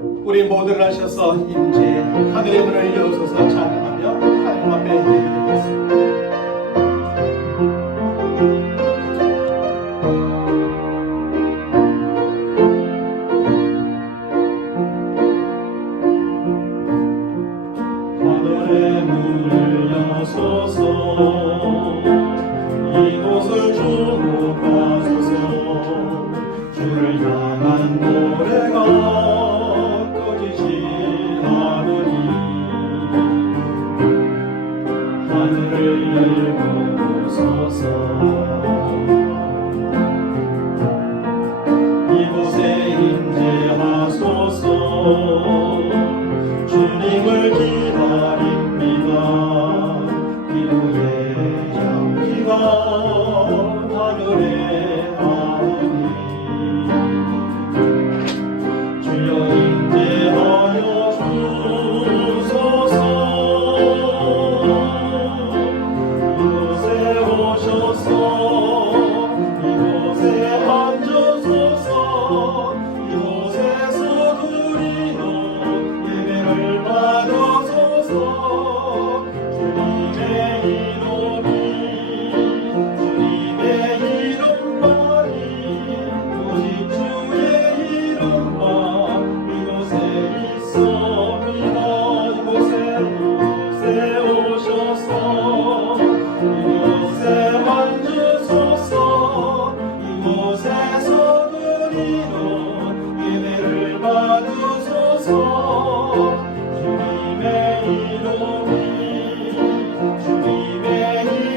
우리 모두를 하셔서 이제 하늘의 문을 열어서서 찬양하며 하나님 앞에 예배드리겠습니다. 하늘의 문을 여소서 이곳을 주목하소서 주를 향한 노래가 꺼지지 않으니 하늘을 열고소서 이곳에 임재하소서 주님을 기다립니다. 기도의 향기가 하늘에 닿으니 주여 임재하여 주소서. 이곳에 오셔서 이곳에 앉으소서. 이곳에서 드리는 예배를 받으소서. 주님의 이름만이 오직 주의 이름만 이곳에 있습니다. 이곳에 오셔서 이곳에 앉으소서. 이곳에서 드리는 예배를 받으소서. 주님의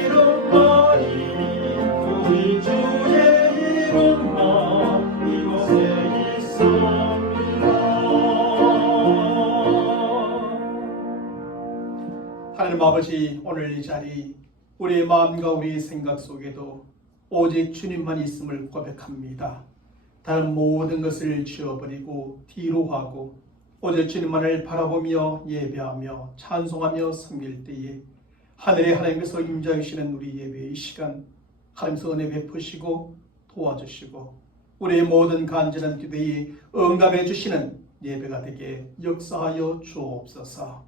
이름만이 우리 주의 이름만 이곳에 있습니다. 하나님 아버지, 오늘 이 자리 우리의 마음과 우리의 생각 속에도 오직 주님만 있음을 고백합니다. 다른 모든 것을 지워버리고 뒤로 하고 오직 주님만을 바라보며 예배하며 찬송하며 섬길 때에 하늘의 하나님께서 임재하시는 우리 예배의 시간 하나님께서 은혜 베푸시고 도와주시고 우리의 모든 간절한 기도에 응답해 주시는 예배가 되게 역사하여 주옵소서.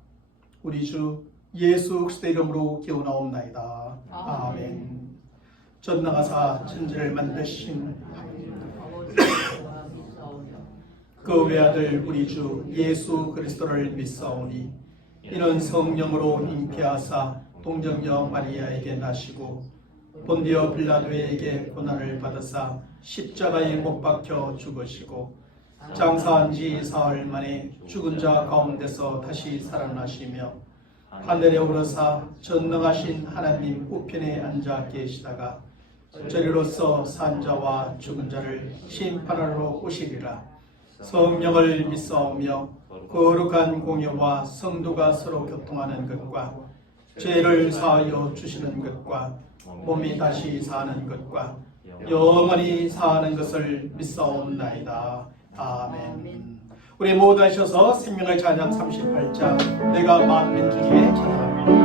우리 주 예수 그리스도의 이름으로 기원하옵나이다. 아멘. 전능하사 천지를 만드신 그 외아들 우리 주 예수 그리스도를 믿사오니 이는 성령으로 잉태하사 동정녀 마리아에게 나시고 본디오 빌라도에게 고난을 받으사 십자가에 못 박혀 죽으시고 장사한 지 사흘 만에 죽은 자 가운데서 다시 살아나시며 하늘에 오르사 전능하신 하나님 우편에 앉아 계시다가 저리로서 산자와 죽은 자를 심판하러 오시리라. 성령을 믿사오며 거룩한 공예와 성도가 서로 교통하는 것과 죄를 사하여 주시는 것과 몸이 다시 사는 것과 영원히 사는 것을 믿사옵나이다. 아멘. 우리 모두 하셔서 생명의 찬양 38장 내가 만민 중에 찬양합니다.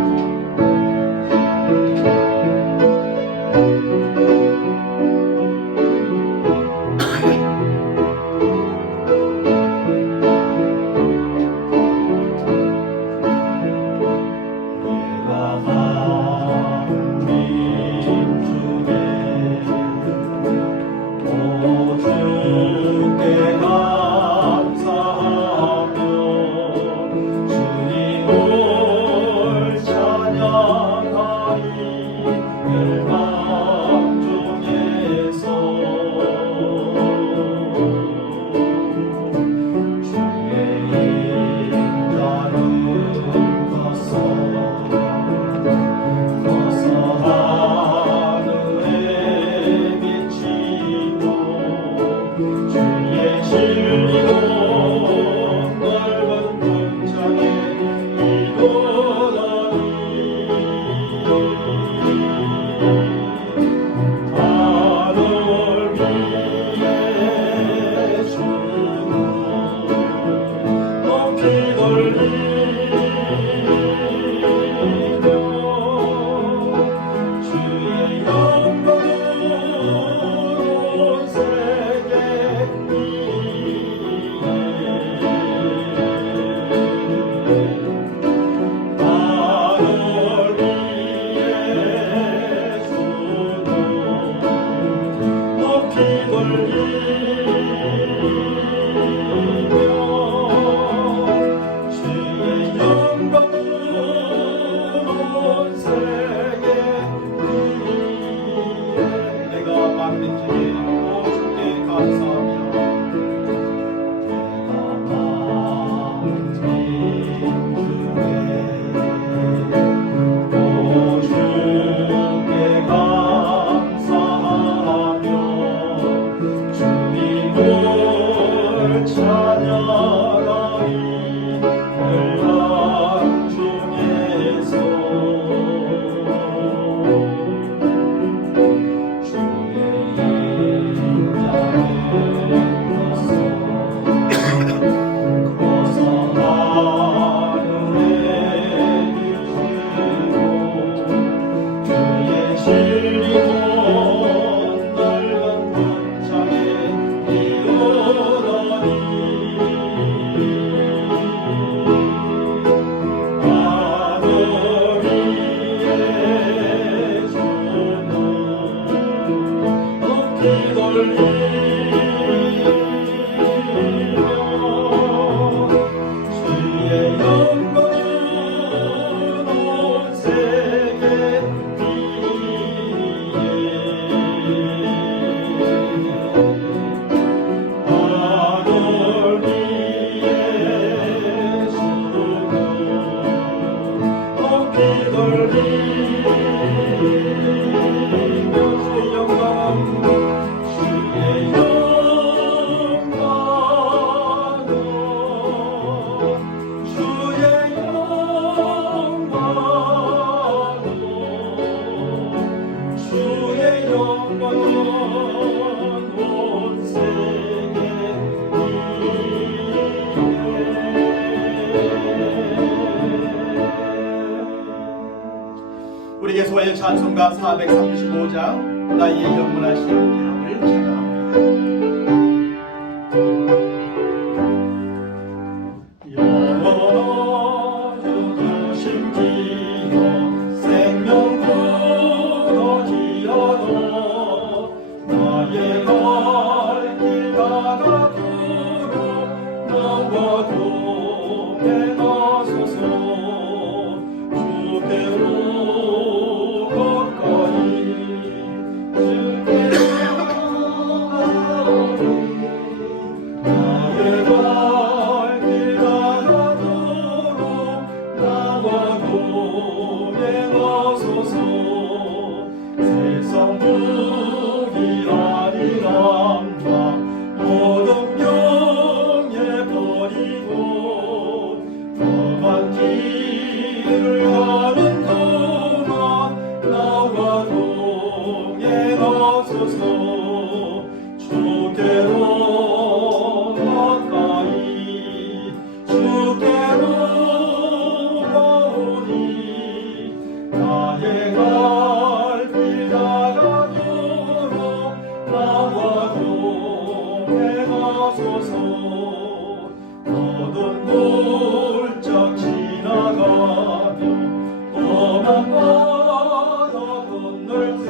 주의 우리 예수와의 찬송가 435장 나의 영원하신 기억을 찬양합니다. 영원하신 기억 생명 끊어지어도 나의 갈 길 가다도록 나와 동행 하소서. 주께로 어두운 골짝 지나가며 험한 바다 건널 때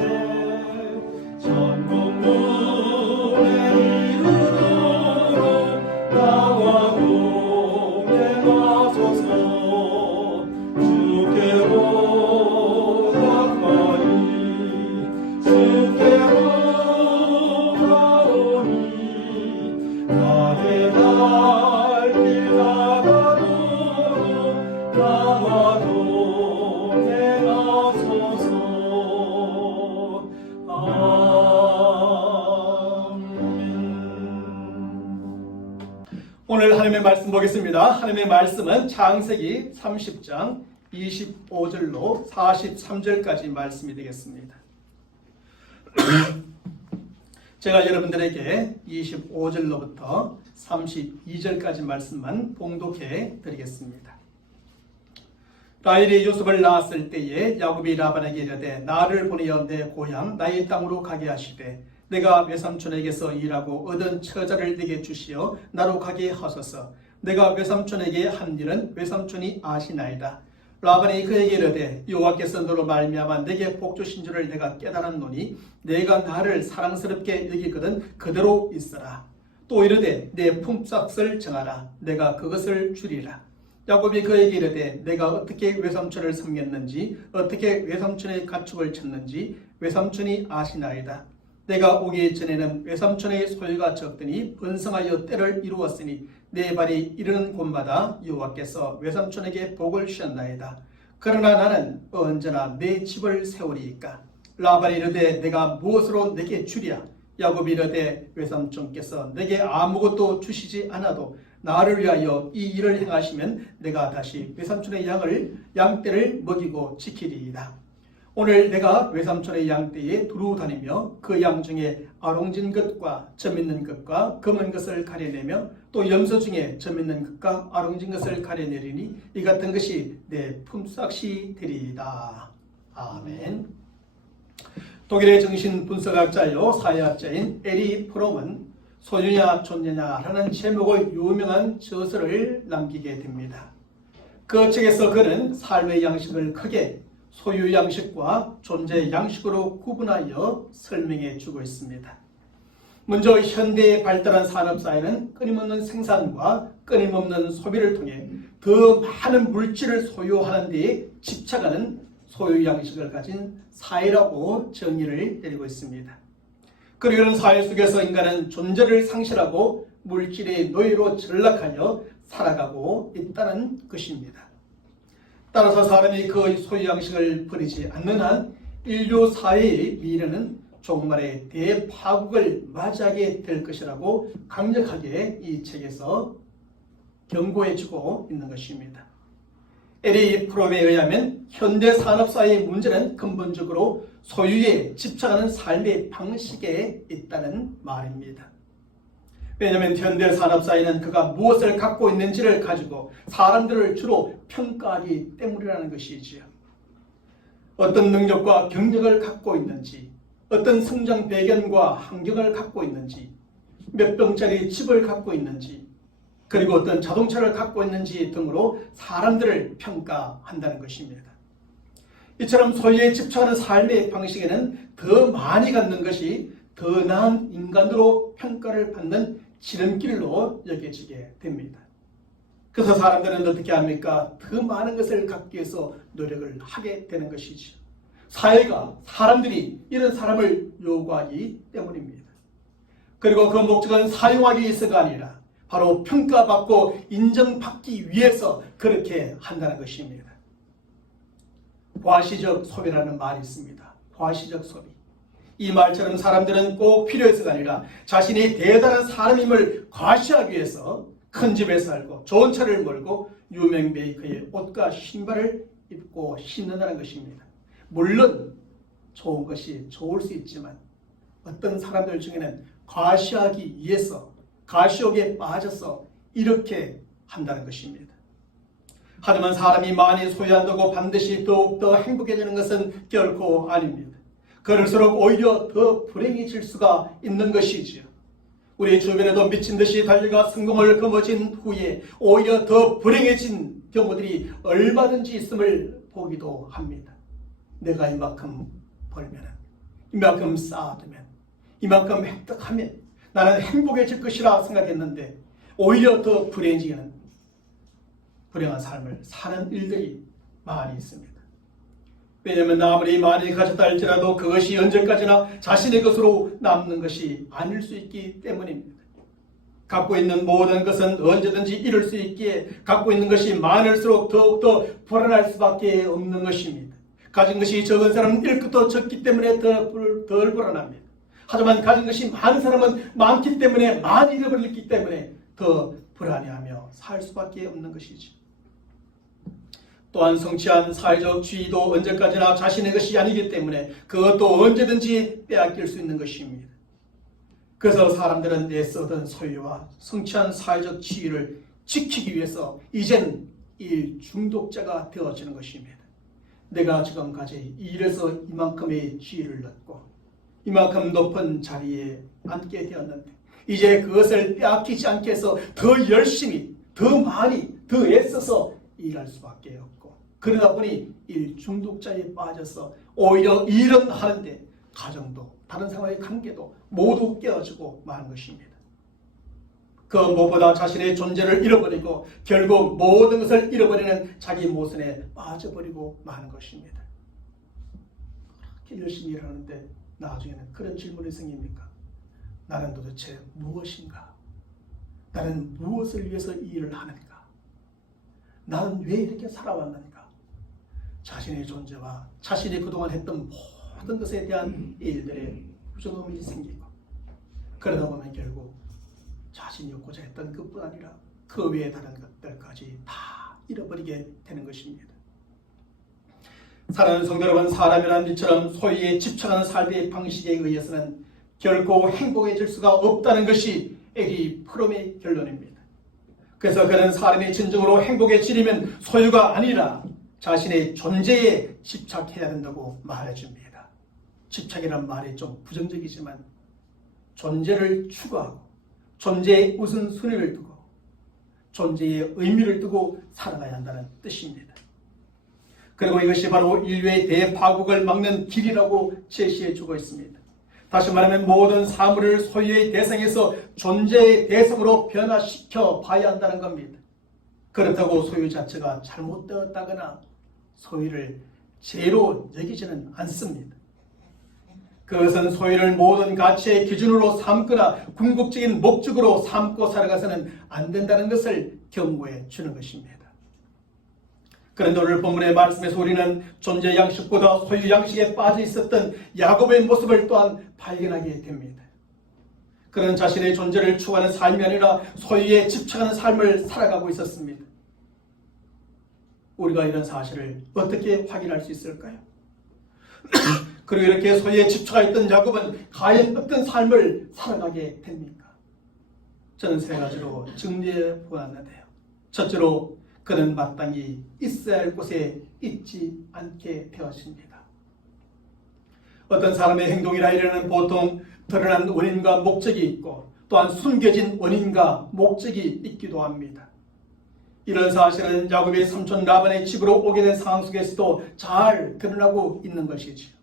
천국문에 이르도록 나와 동행하소서. 주께로 가까이 주께로 가오니 나의 갈 길 가다도록 나와 동행하소서. 오늘 하나님의 말씀 보겠습니다. 하나님의 말씀은 창세기 30장 25절로 43절까지 말씀이 되겠습니다. 제가 여러분들에게 25절로부터 32절까지 말씀만 봉독해 드리겠습니다. 라헬이 요셉을 낳았을 때에 야곱이 라반에게 이르되 나를 보내어 내 고향 나의 땅으로 가게 하시되 내가 외삼촌에게서 일하고 얻은 처자를 내게 주시어 나로 가게 하소서. 내가 외삼촌에게 한 일은 외삼촌이 아시나이다. 라반이 그에게 이르되 여호와께서 너로 말미암아 내게 복 주신 줄을 내가 깨달았노니 내가 나를 사랑스럽게 여기거든 그대로 있어라. 또 이르되 내 품삯을 정하라. 내가 그것을 주리라. 야곱이 그에게 이르되 내가 어떻게 외삼촌을 섬겼는지 어떻게 외삼촌의 가축을 쳤는지 외삼촌이 아시나이다. 내가 오기 전에는 외삼촌의 소유가 적더니 번성하여 때를 이루었으니 내 발이 이르는 곳마다 여호와께서 외삼촌에게 복을 주셨나이다. 그러나 나는 언제나 내 집을 세우리이까. 라반이 이르되 내가 무엇으로 내게 주랴. 야곱이 이르되 외삼촌께서 내게 아무것도 주시지 않아도 나를 위하여 이 일을 행하시면 내가 다시 외삼촌의 양떼를 먹이고 지키리이다. 오늘 내가 외삼촌의 양떼에 두루 다니며 그 양 중에 아롱진 것과 점 있는 것과 검은 것을 가려내며 또 염소 중에 점 있는 것과 아롱진 것을 가려내리니 이 같은 것이 내 품삯이 되리이다. 아멘. 독일의 정신 분석학자요 사회학자인 에리 프롬은 소유냐 존재냐라는 제목의 유명한 저서를 남기게 됩니다. 그 책에서 그는 삶의 양식을 크게 소유 양식과 존재 양식으로 구분하여 설명해 주고 있습니다. 먼저 현대의 발달한 산업사회는 끊임없는 생산과 끊임없는 소비를 통해 더 많은 물질을 소유하는 데 집착하는 소유 양식을 가진 사회라고 정의를 내리고 있습니다. 그리고 이런 사회 속에서 인간은 존재를 상실하고 물질의 노예로 전락하여 살아가고 있다는 것입니다. 따라서 사람이 그 소유 양식을 버리지 않는 한 인류 사회의 미래는 종말의 대파국을 맞이하게 될 것이라고 강력하게 이 책에서 경고해주고 있는 것입니다. 에리 프롬에 의하면 현대 산업사회의 문제는 근본적으로 소유에 집착하는 삶의 방식에 있다는 말입니다. 왜냐하면 현대 산업사회는 그가 무엇을 갖고 있는지를 가지고 사람들을 주로 평가하기 때문이라는 것이지요. 어떤 능력과 경력을 갖고 있는지, 어떤 성장 배경과 환경을 갖고 있는지, 몇 평짜리 집을 갖고 있는지, 그리고 어떤 자동차를 갖고 있는지 등으로 사람들을 평가한다는 것입니다. 이처럼 소유에 집착하는 삶의 방식에는 더 많이 갖는 것이 더 나은 인간으로 평가를 받는 지름길로 여겨지게 됩니다. 그래서 사람들은 어떻게 합니까? 더 많은 것을 갖기 위해서 노력을 하게 되는 것이죠. 사회가, 사람들이 이런 사람을 요구하기 때문입니다. 그리고 그 목적은 사용하기 위해서가 아니라 바로 평가받고 인정받기 위해서 그렇게 한다는 것입니다. 과시적 소비라는 말이 있습니다. 과시적 소비. 이 말처럼 사람들은 꼭 필요해서가 아니라 자신이 대단한 사람임을 과시하기 위해서 큰 집에 살고 좋은 차를 몰고 유명 메이커의 옷과 신발을 입고 신는다는 것입니다. 물론 좋은 것이 좋을 수 있지만 어떤 사람들 중에는 과시하기 위해서 가시욕에 빠져서 이렇게 한다는 것입니다. 하지만 사람이 많이 소유한다고 반드시 더욱더 행복해지는 것은 결코 아닙니다. 그럴수록 오히려 더 불행해질 수가 있는 것이지요. 우리 주변에도 미친 듯이 달려가 성공을 거머쥔 후에 오히려 더 불행해진 경우들이 얼마든지 있음을 보기도 합니다. 내가 이만큼 벌면, 이만큼 쌓아두면, 이만큼 획득하면 나는 행복해질 것이라 생각했는데 오히려 더 불행해지는 불행한 삶을 사는 일들이 많이 있습니다. 왜냐하면 아무리 많이 가졌다 할지라도 그것이 언제까지나 자신의 것으로 남는 것이 아닐 수 있기 때문입니다. 갖고 있는 모든 것은 언제든지 잃을 수 있기에 갖고 있는 것이 많을수록 더욱더 불안할 수밖에 없는 것입니다. 가진 것이 적은 사람은 잃을 것도 적기 때문에 덜 불안합니다. 하지만 가진 것이 많은 사람은 많기 때문에 많이 잃어버렸기 때문에 더 불안해하며 살 수밖에 없는 것이죠. 또한 성취한 사회적 지위도 언제까지나 자신의 것이 아니기 때문에 그것도 언제든지 빼앗길 수 있는 것입니다. 그래서 사람들은 애써 얻은 소유와 성취한 사회적 지위를 지키기 위해서 이젠 이 중독자가 되어지는 것입니다. 내가 지금까지 일해서 이만큼의 지위를 얻고 이만큼 높은 자리에 앉게 되었는데 이제 그것을 빼앗기지 않게 해서 더 열심히, 더 많이, 더 애써서 일할 수밖에 없고 그러다 보니 이 중독자에 빠져서 오히려 일은 하는데 가정도 다른 사람의 관계도 모두 깨어지고 마는 것입니다. 그 무엇보다 자신의 존재를 잃어버리고 결국 모든 것을 잃어버리는 자기 모순에 빠져버리고 마는 것입니다. 그렇게 열심히 일하는데 나중에는 그런 질문이 생깁니까? 나는 도대체 무엇인가? 나는 무엇을 위해서 이 일을 하는가? 나는 왜 이렇게 살아왔는가? 자신의 존재와 자신이 그동안 했던 모든 것에 대한 일들의 부정함이 생기고, 그러다 보면 결국 자신이 얻고자 했던 것뿐 아니라 그 외의 다른 것들까지 다 잃어버리게 되는 것입니다. 사랑하는 성도 여러분, 사람이란 이처럼 소유에 집착하는 삶의 방식에 의해서는 결코 행복해질 수가 없다는 것이 에리 프롬의 결론입니다. 그래서 그는 사람이 진정으로 행복해지려면 소유가 아니라 자신의 존재에 집착해야 된다고 말해줍니다. 집착이란 말이 좀 부정적이지만 존재를 추구하고 존재의 우선순위를 두고 존재의 의미를 두고 살아가야 한다는 뜻입니다. 그리고 이것이 바로 인류의 대파국을 막는 길이라고 제시해 주고 있습니다. 다시 말하면 모든 사물을 소유의 대상에서 존재의 대상으로 변화시켜 봐야 한다는 겁니다. 그렇다고 소유 자체가 잘못되었다거나 소유를 죄로 여기지는 않습니다. 그것은 소유를 모든 가치의 기준으로 삼거나 궁극적인 목적으로 삼고 살아가서는 안 된다는 것을 경고해 주는 것입니다. 그런데 오늘 본문의 말씀에서 우리는 존재 양식보다 소유 양식에 빠져 있었던 야곱의 모습을 또한 발견하게 됩니다. 그는 자신의 존재를 추구하는 삶이 아니라 소유에 집착하는 삶을 살아가고 있었습니다. 우리가 이런 사실을 어떻게 확인할 수 있을까요? 그리고 이렇게 소유에 집착하였던 야곱은 과연 어떤 삶을 살아가게 됩니까? 저는 세 가지로 정리해 보았는데요. 첫째로 그는 마땅히 있어야 할 곳에 있지 않게 되었습니다. 어떤 사람의 행동이나 일에는 보통 드러난 원인과 목적이 있고 또한 숨겨진 원인과 목적이 있기도 합니다. 이런 사실은 야곱의 삼촌 라반의 집으로 오게 된 상황 속에서도 잘 드러나고 있는 것이지요.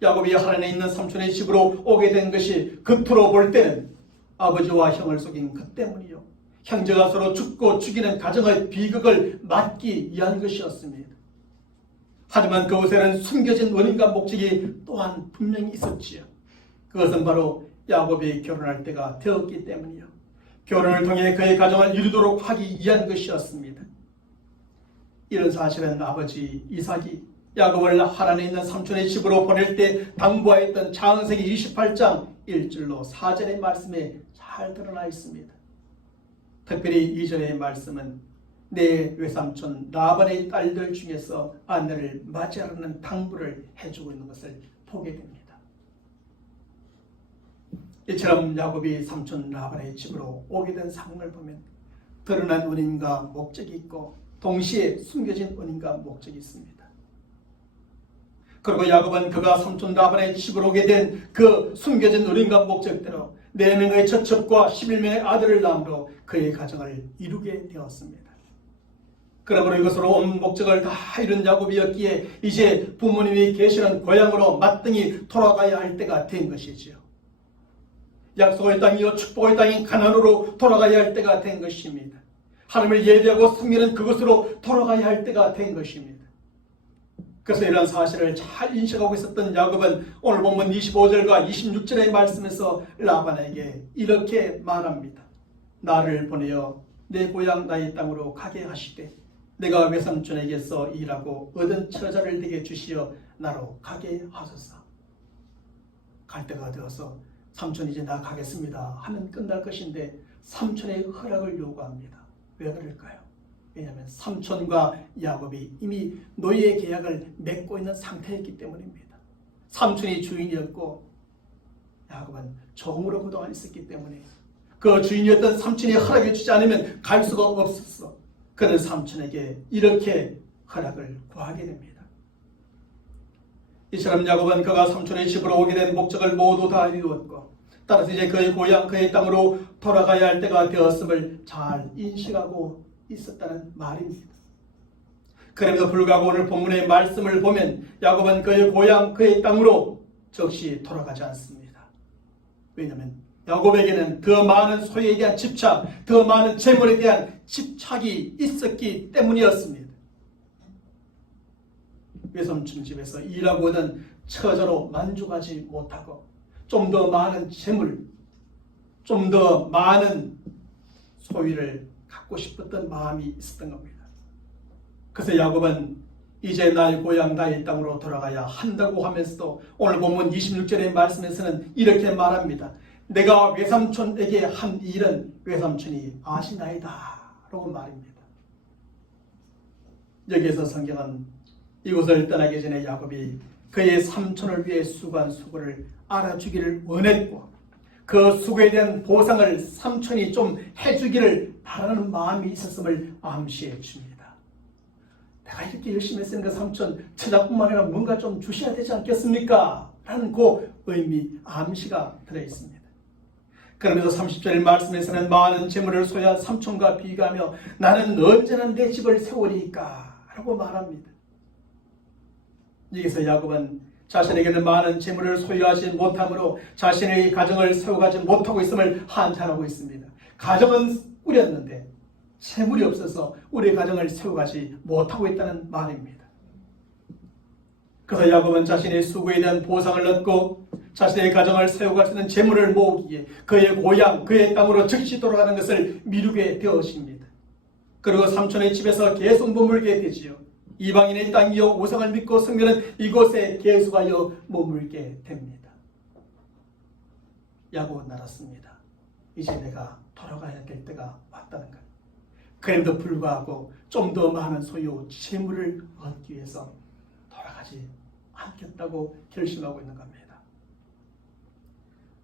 야곱이 하란에 있는 삼촌의 집으로 오게 된 것이 겉으로 볼 때는 아버지와 형을 속인 것 때문이요, 형제가 서로 죽고 죽이는 가정의 비극을 막기 위한 것이었습니다. 하지만 그곳에는 숨겨진 원인과 목적이 또한 분명히 있었지요. 그것은 바로 야곱이 결혼할 때가 되었기 때문이요, 결혼을 통해 그의 가정을 이루도록 하기 위한 것이었습니다. 이런 사실은 아버지 이삭이 야곱을 하란에 있는 삼촌의 집으로 보낼 때 당부하였던 창세기 28장 1절로 4절의 말씀에 잘 드러나 있습니다. 특별히 2절의 말씀은 내 외삼촌 라반의 딸들 중에서 아내를 맞이하라는 당부를 해주고 있는 것을 보게 됩니다. 이처럼 야곱이 삼촌 라반의 집으로 오게 된 상황을 보면 드러난 원인과 목적이 있고 동시에 숨겨진 원인과 목적이 있습니다. 그리고 야곱은 그가 삼촌 라반의 집으로 오게 된 그 숨겨진 원인과 목적대로 4명의 처첩과 11명의 아들을 낳음으로 그의 가정을 이루게 되었습니다. 그러므로 이것으로 온 목적을 다 이룬 야곱이었기에 이제 부모님이 계시는 고향으로 마땅히 돌아가야 할 때가 된 것이지요. 약속의 땅이요 축복의 땅인 가나안으로 돌아가야 할 때가 된 것입니다. 하나님을 예배하고 섬기는 그곳으로 돌아가야 할 때가 된 것입니다. 그래서 이런 사실을 잘 인식하고 있었던 야곱은 오늘 본문 25절과 26절의 말씀에서 라반에게 이렇게 말합니다. 나를 보내어 내 고향 나의 땅으로 가게 하시되 내가 외삼촌에게서 일하고 얻은 처자를 내게 주시어 나로 가게 하소서. 갈 때가 되어서 삼촌 이제 나 가겠습니다 하면 끝날 것인데 삼촌의 허락을 요구합니다. 왜 그럴까요? 왜냐하면 삼촌과 야곱이 이미 노예 계약을 맺고 있는 상태였기 때문입니다. 삼촌이 주인이었고 야곱은 종으로 그동안 있었기 때문에 그 주인이었던 삼촌이 허락해 주지 않으면 갈 수가 없었어. 그는 삼촌에게 이렇게 허락을 구하게 됩니다. 이처럼 야곱은 그가 삼촌의 집으로 오게 된 목적을 모두 다 이루었고 따라서 이제 그의 고향 그의 땅으로 돌아가야 할 때가 되었음을 잘 인식하고 있었다는 말입니다. 그럼에도 불구하고 오늘 본문의 말씀을 보면 야곱은 그의 고향 그의 땅으로 즉시 돌아가지 않습니다. 왜냐하면 야곱에게는 더 많은 소유에 대한 집착, 더 많은 재물에 대한 집착이 있었기 때문이었습니다. 외삼촌 집에서 일하고는 처자로 만족하지 못하고 좀 더 많은 재물, 좀 더 많은 소유를 갖고 싶었던 마음이 있었던 겁니다. 그래서 야곱은 이제 나의 고향 나의 땅으로 돌아가야 한다고 하면서도 오늘 본문 26절의 말씀에서는 이렇게 말합니다. 내가 외삼촌에게 한 일은 외삼촌이 아시나이다 라고 말입니다. 여기에서 성경은 이곳을 떠나기 전에 야곱이 그의 삼촌을 위해 수고한 수고를 알아주기를 원했고 그 수고에 대한 보상을 삼촌이 좀 해주기를 바라는 마음이 있었음을 암시해 줍니다. 내가 이렇게 열심히 했으니까 삼촌 처자뿐만 아니라 뭔가 좀 주셔야 되지 않겠습니까? 라는 그 의미, 암시가 들어있습니다. 그러면서 30절 말씀에서는 많은 재물을 소유한 삼촌과 비교하며 나는 언제나 내 집을 세우리까? 라고 말합니다. 여기서 야곱은 자신에게는 많은 재물을 소유하지 못함으로 자신의 가정을 세워가지 못하고 있음을 한탄하고 있습니다. 가정은 꾸렸는데 재물이 없어서 우리 가정을 세워가지 못하고 있다는 말입니다. 그래서 야곱은 자신의 수고에 대한 보상을 얻고 자신의 가정을 세워갈 수 있는 재물을 모으기에 그의 고향, 그의 땅으로 즉시 돌아가는 것을 미루게 되었습니다. 그리고 삼촌의 집에서 계속 머물게 되지요. 이방인의 땅이요 우상을 믿고 섬기는 이곳에 계속하여 머물게 됩니다. 야곱은 알았습니다. 이제 내가 돌아가야 될 때가 왔다는 것. 그럼에도 불구하고 좀 더 많은 소유, 재물을 얻기 위해서 돌아가지 않겠다고 결심하고 있는 겁니다.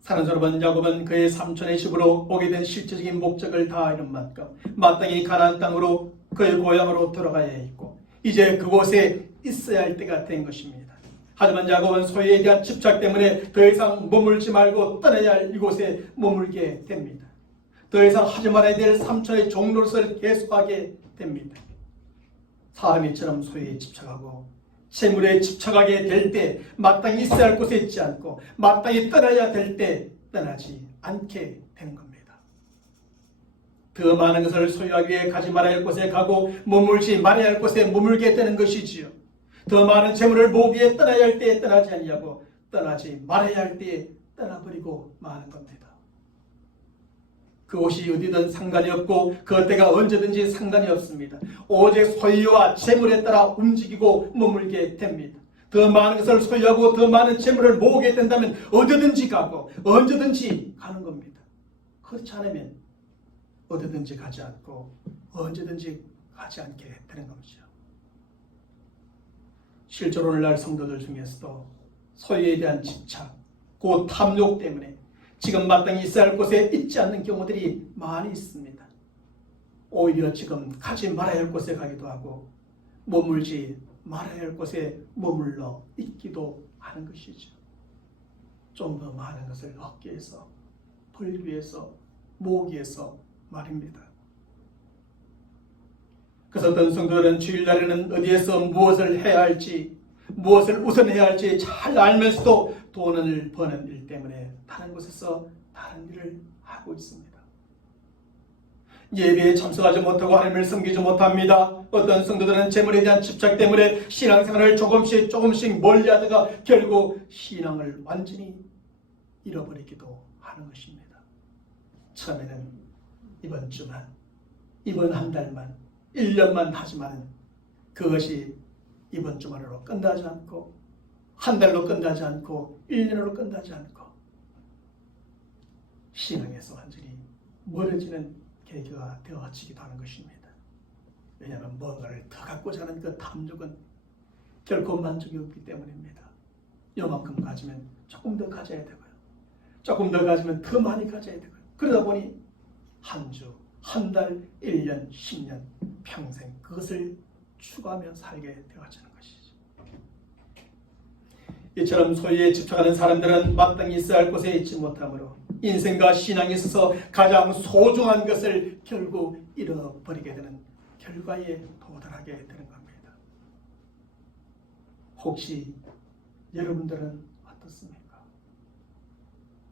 사랑하는 여러분, 야곱은 그의 삼촌의 집으로 오게 된 실제적인 목적을 다 이룬 만큼 마땅히 가나안 땅으로 그의 고향으로 돌아가야 했고 이제 그곳에 있어야 할 때가 된 것입니다. 하지만 야곱은 소유에 대한 집착 때문에 더 이상 머물지 말고 떠나야 할 이곳에 머물게 됩니다. 더 이상 하지 말아야 될 삼촌의 종로릇을 계속하게 됩니다. 사람이 이처럼 소유에 집착하고 재물에 집착하게 될 때 마땅히 있어야 할 곳에 있지 않고 마땅히 떠나야 될 때 떠나지 않게 되는 겁니다. 더 많은 것을 소유하기 위해 가지 말아야 할 곳에 가고 머물지 말아야 할 곳에 머물게 되는 것이지요. 더 많은 재물을 모으기 위해 떠나야 할 때에 떠나지 아니하고 떠나지 말아야 할 때에 떠나버리고 마는 겁니다. 그곳이 어디든 상관이 없고 그 때가 언제든지 상관이 없습니다. 오직 소유와 재물에 따라 움직이고 머물게 됩니다. 더 많은 것을 소유하고 더 많은 재물을 모으게 된다면 어디든지 가고 언제든지 가는 겁니다. 그렇지 않으면 어디든지 가지 않고 언제든지 가지 않게 되는 것이죠. 실제로 오늘날 성도들 중에서도 소유에 대한 집착, 그 탐욕 때문에 지금 마땅히 있어야 할 곳에 있지 않는 경우들이 많이 있습니다. 오히려 지금 가지 말아야 할 곳에 가기도 하고 머물지 말아야 할 곳에 머물러 있기도 하는 것이죠. 좀 더 많은 것을 얻기 위해서, 벌기 위해서, 모으기 위해서 말입니다. 그래서 어떤 성도들은 주일날에는 어디에서 무엇을 해야 할지, 무엇을 우선해야 할지 잘 알면서도 돈을 버는 일 때문에 다른 곳에서 다른 일을 하고 있습니다. 예배에 참석하지 못하고 하나님을 섬기지 못합니다. 어떤 성도들은 재물에 대한 집착 때문에 신앙생활을 조금씩 멀리하다가 결국 신앙을 완전히 잃어버리기도 하는 것입니다. 처음에는 이번 주만, 이번 한 달만, 1년만 하지만 그것이 이번 주만으로 끝나지 않고 한 달로 끝나지 않고 1년으로 끝나지 않고 신앙에서 완전히 멀어지는 계기가 되어지기도 하는 것입니다. 왜냐하면 뭔가를 더 갖고자 하는 그 탐욕은 결코 만족이 없기 때문입니다. 요만큼 가지면 조금 더 가져야 되고요. 조금 더 가지면 더 많이 가져야 되고요. 그러다 보니 한 주, 한 달, 1년, 10년, 평생 그것을 추구하며 살게 되어지는 것이죠. 이처럼 소유에 집착하는 사람들은 마땅히 있어야 할 곳에 있지 못하므로 인생과 신앙에 있어서 가장 소중한 것을 결국 잃어버리게 되는 결과에 도달하게 되는 겁니다. 혹시 여러분들은 어떻습니까?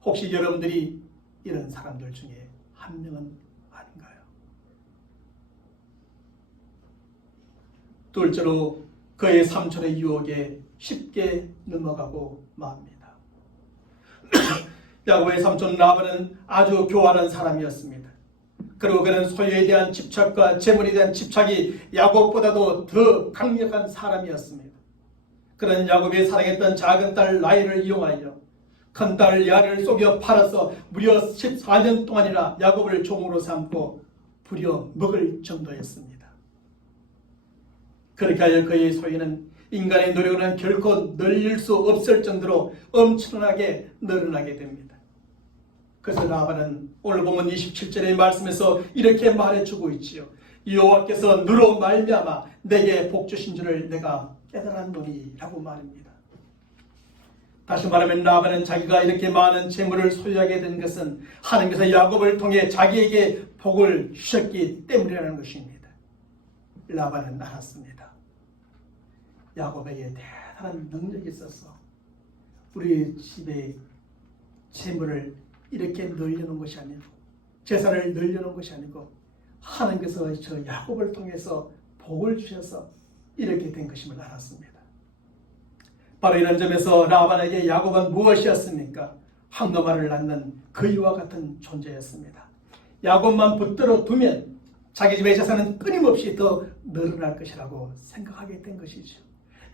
혹시 여러분들이 이런 사람들 중에 한 명은 아닌가요? 둘째로 그의 삼촌의 유혹에 쉽게 넘어가고 맙니다. 야곱의 삼촌 라반은 아주 교활한 사람이었습니다. 그리고 그는 소유에 대한 집착과 재물에 대한 집착이 야곱보다도 더 강력한 사람이었습니다. 그는 야곱이 사랑했던 작은 딸 라헬을 이용하여 큰 딸 야를 속여 팔아서 무려 14년 동안이나 야곱을 종으로 삼고 부려 먹을 정도였습니다. 그렇게 하여 그의 소유는 인간의 노력으로는 결코 늘릴 수 없을 정도로 엄청나게 늘어나게 됩니다. 그래서 라반은 오늘 보면 27절의 말씀에서 이렇게 말해주고 있지요. 여호와께서 너로 말미암아 내게 복 주신 줄을 내가 깨달았노니 라고 말합니다. 다시 말하면 라반은 자기가 이렇게 많은 재물을 소유하게 된 것은 하나님께서 야곱을 통해 자기에게 복을 주셨기 때문이라는 것입니다. 라반은 알았습니다. 야곱에게 대단한 능력이 있어서 우리 집에 재물을 이렇게 늘려놓은 것이 아니고 재산을 늘려놓은 것이 아니고 하나님께서 저 야곱을 통해서 복을 주셔서 이렇게 된 것임을 알았습니다. 바로 이런 점에서 라반에게 야곱은 무엇이었습니까? 황금알을 낳는 그이와 같은 존재였습니다. 야곱만 붙들어 두면 자기 집의 재산은 끊임없이 더 늘어날 것이라고 생각하게 된 것이죠.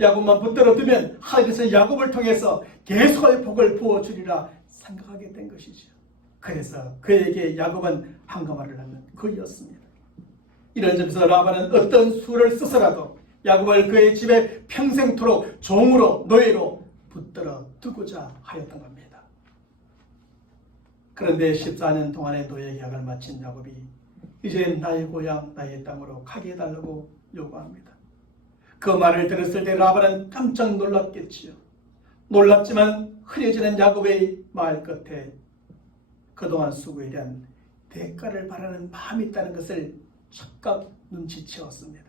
야곱만 붙들어 두면 하나님께서 야곱을 통해서 계속의 복을 부어주리라 생각하게 된 것이죠. 그래서 그에게 야곱은 황금알을 낳는 그이였습니다. 이런 점에서 라반은 어떤 수를 써서라도 야곱을 그의 집에 평생토록 종으로 노예로 붙들어 두고자 하였던 겁니다. 그런데 14년 동안의 노예 계약을 마친 야곱이 이제 나의 고향 나의 땅으로 가게 해달라고 요구합니다. 그 말을 들었을 때 라반은 깜짝 놀랐겠지요. 놀랍지만 흐려지는 야곱의 말 끝에 그동안 수고에 대한 대가를 바라는 마음이 있다는 것을 착각 눈치채었습니다.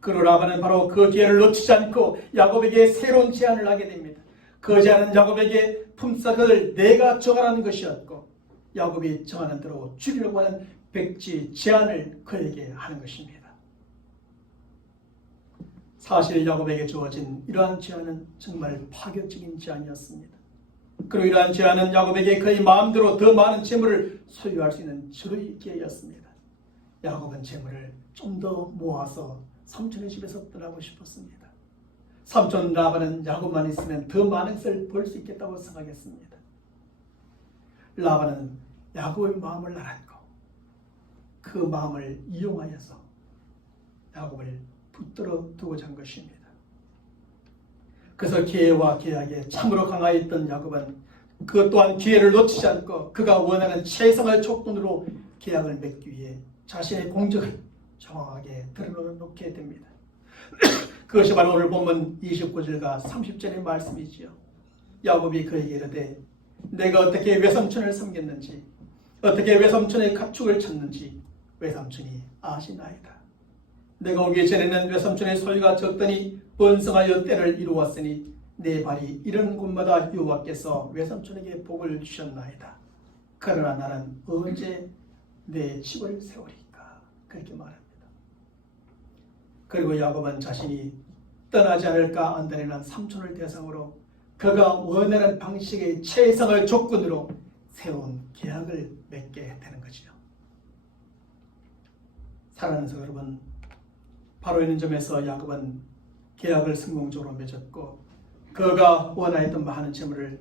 그러나 라반은 바로 그 기회를 놓치지 않고 야곱에게 새로운 제안을 하게 됩니다. 그 제안은 야곱에게 품삯을 내가 정하라는 것이었고 야곱이 정하는 대로 주려고 하는 백지 제안을 그에게 하는 것입니다. 사실 야곱에게 주어진 이러한 제안은 정말 파격적인 제안이었습니다. 그리고 이러한 제안은 야곱에게 그의 마음대로 더 많은 재물을 소유할 수 있는 절호의 기회였습니다. 야곱은 재물을 좀 더 모아서 삼촌의 집에서 떠나고 싶었습니다. 삼촌 라반은 야곱만 있으면 더 많은 것을 벌 수 있겠다고 생각했습니다. 라반은 야곱의 마음을 알았고 그 마음을 이용하여서 야곱을 붙들어 두고자 한 것입니다. 그래서 기회와 계약에 참으로 강하였던 야곱은 그 또한 기회를 놓치지 않고 그가 원하는 최상의 조건으로 계약을 맺기 위해 자신의 공적을 정확하게 드러놓게 됩니다. 그것이 바로 오늘 본문 29절과 30절의 말씀이지요. 야곱이 그에게 이르되 내가 어떻게 외삼촌을 섬겼는지 어떻게 외삼촌의 가축을 쳤는지 외삼촌이 아시나이다. 내가 오기 전에는 외삼촌의 소유가 적더니 번성하여 때를 이루었으니 내 발이 이런 곳마다 여호와께서 외삼촌에게 복을 주셨나이다. 그러나 나는 언제 내 집을 세우리까? 그렇게 말합니다. 그리고 야곱은 자신이 떠나지 않을까 안달이 삼촌을 대상으로 그가 원하는 방식의 최상의 조건으로 세운 계약을 맺게 되는 것이죠. 사랑하는 성도 여러분, 바로 이런 점에서 야곱은 계약을 성공적으로 맺었고 그가 원하였던 많은 재물을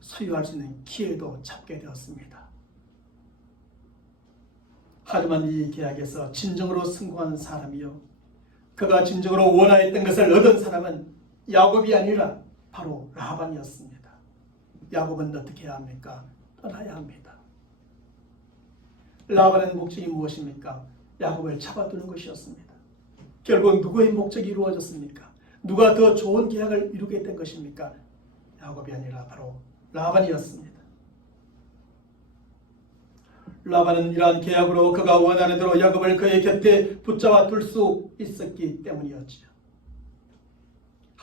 소유할 수 있는 기회도 잡게 되었습니다. 하지만 이 계약에서 진정으로 성공한 사람이요 그가 진정으로 원하였던 것을 얻은 사람은 야곱이 아니라 바로 라반이었습니다. 야곱은 어떻게 해야 합니까? 떠나야 합니다. 라반의 목적이 무엇입니까? 야곱을 잡아두는 것이었습니다. 결국 누구의 목적이 이루어졌습니까? 누가 더 좋은 계약을 이루게 된 것입니까? 야곱이 아니라 바로 라반이었습니다. 라반은 이러한 계약으로 그가 원하는 대로 야곱을 그의 곁에 붙잡아 둘 수 있었기 때문이었지요.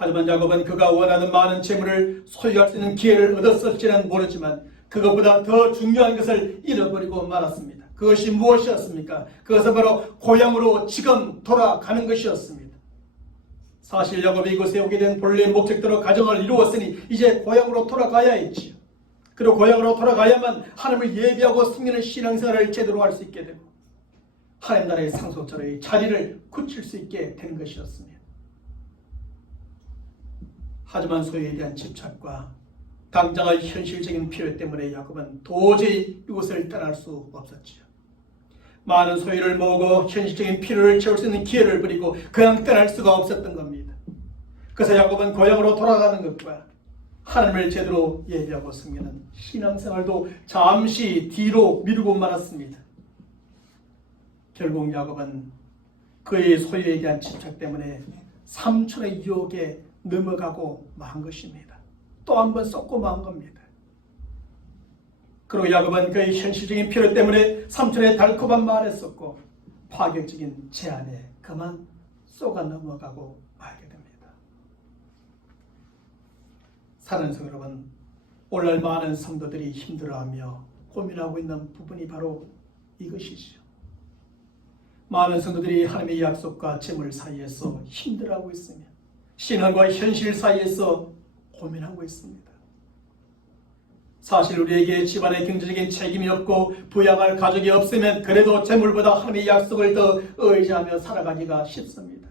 하지만 야곱은 그가 원하는 많은 재물을 소유할 수 있는 기회를 얻었을지는 모르지만 그것보다 더 중요한 것을 잃어버리고 말았습니다. 그것이 무엇이었습니까? 그것은 바로 고향으로 지금 돌아가는 것이었습니다. 사실 야곱이 이곳에 오게 된 본래의 목적대로 가정을 이루었으니 이제 고향으로 돌아가야 했지요. 그리고 고향으로 돌아가야만 하나님을 예비하고 섬기는 신앙생활을 제대로 할 수 있게 되고 하나님 나라의 상속자로의 자리를 굳힐 수 있게 된 것이었습니다. 하지만 소유에 대한 집착과 당장의 현실적인 필요 때문에 야곱은 도저히 이곳을 떠날 수 없었지요. 많은 소유를 모으고 현실적인 필요를 채울 수 있는 기회를 버리고 그냥 떠날 수가 없었던 겁니다. 그래서 야곱은 고향으로 돌아가는 것과 하나님을 제대로 예배하고 섬기는 신앙생활도 잠시 뒤로 미루고 말았습니다. 결국 야곱은 그의 소유에 대한 집착 때문에 삼촌의 유혹에 넘어가고 만 것입니다. 또 한 번 쏟고 만 겁니다. 그리고 야곱은 그의 현실적인 필요 때문에 삼촌의 달콤한 말에 쏟고 파격적인 제안에 그만 쏘가 넘어가고 말게 됩니다. 사랑하는 성도 여러분, 오늘날 많은 성도들이 힘들어하며 고민하고 있는 부분이 바로 이것이죠. 많은 성도들이 하나님의 약속과 재물 사이에서 힘들어하고 있으며 신앙과 현실 사이에서 고민하고 있습니다. 사실 우리에게 집안의 경제적인 책임이 없고 부양할 가족이 없으면 그래도 재물보다 하나님의 약속을 더 의지하며 살아가기가 쉽습니다.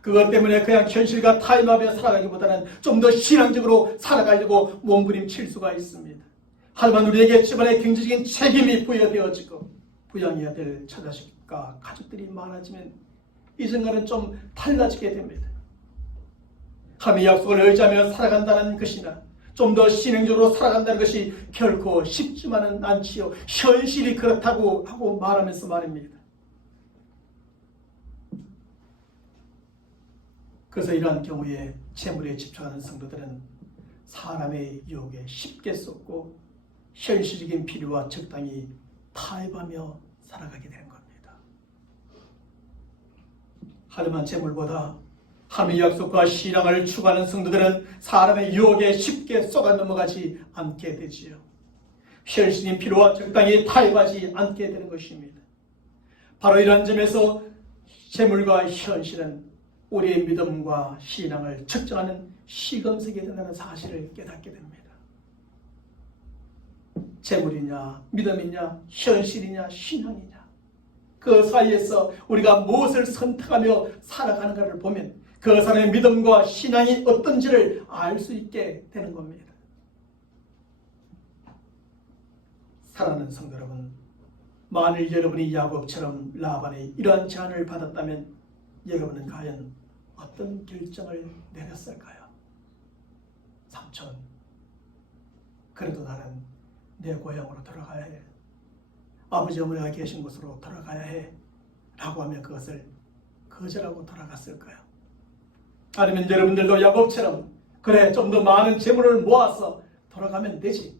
그것 때문에 그냥 현실과 타협하며 살아가기보다는 좀 더 신앙적으로 살아가려고 몸부림칠 수가 있습니다. 하지만 우리에게 집안의 경제적인 책임이 부여되어지고 부양해야 될 처자식과 가족들이 많아지면 이 생각은 좀 달라지게 됩니다. 하나님의 약속을 의지하며 살아간다는 것이나 좀 더 신앙적으로 살아간다는 것이 결코 쉽지만은 않지요. 현실이 그렇다고 하고 말하면서 말입니다. 그래서 이러한 경우에 재물에 집착하는 성도들은 사람의 유혹에 쉽게 쏟고 현실적인 필요와 적당히 타협하며 살아가게 되는 겁니다. 하지만 재물보다 하나님의 약속과 신앙을 추구하는 성도들은 사람의 유혹에 쉽게 쏘가 넘어가지 않게 되지요. 현실인 필요와 적당히 타협하지 않게 되는 것입니다. 바로 이러한 점에서 재물과 현실은 우리의 믿음과 신앙을 측정하는 시금석이 된다는 사실을 깨닫게 됩니다. 재물이냐, 믿음이냐, 현실이냐, 신앙이냐, 그 사이에서 우리가 무엇을 선택하며 살아가는가를 보면 그 사람의 믿음과 신앙이 어떤지를 알 수 있게 되는 겁니다. 사랑하는 성도 여러분, 만일 여러분이 야곱처럼 라반의 이러한 제안을 받았다면 여러분은 과연 어떤 결정을 내렸을까요? 삼촌, 그래도 나는 내 고향으로 돌아가야 해. 아버지 어머니가 계신 곳으로 돌아가야 해. 라고 하면 그것을 거절하고 돌아갔을까요? 아니면 여러분들도 야곱처럼 그래 좀 더 많은 재물을 모아서 돌아가면 되지.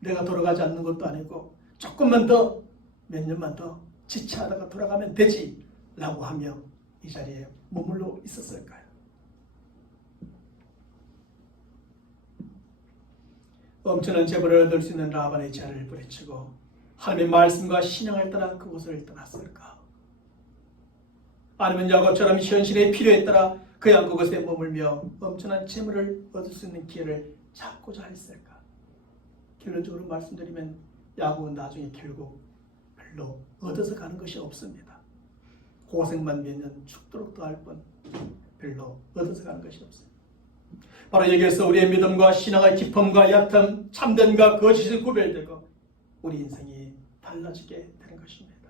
내가 돌아가지 않는 것도 아니고 조금만 더 몇 년만 더 지체하다가 돌아가면 되지 라고 하며 이 자리에 머물러 있었을까요? 엄청난 재물을 얻을 수 있는 라반의 제안을 뿌리치고 하나님의 말씀과 신앙을 따라 그곳을 떠났을까? 아니면 야곱처럼 현실의 필요에 따라 그냥 그것에 머물며 엄청난 재물을 얻을 수 있는 기회를 찾고자 했을까? 결론적으로 말씀드리면 야곱은 나중에 결국 별로 얻어서 가는 것이 없습니다. 고생만 몇 년 죽도록 더할 뿐 별로 얻어서 가는 것이 없습니다. 바로 여기에서 우리의 믿음과 신앙의 기쁨과 얕음, 참된과 거짓이 구별되고 우리 인생이 달라지게 되는 것입니다.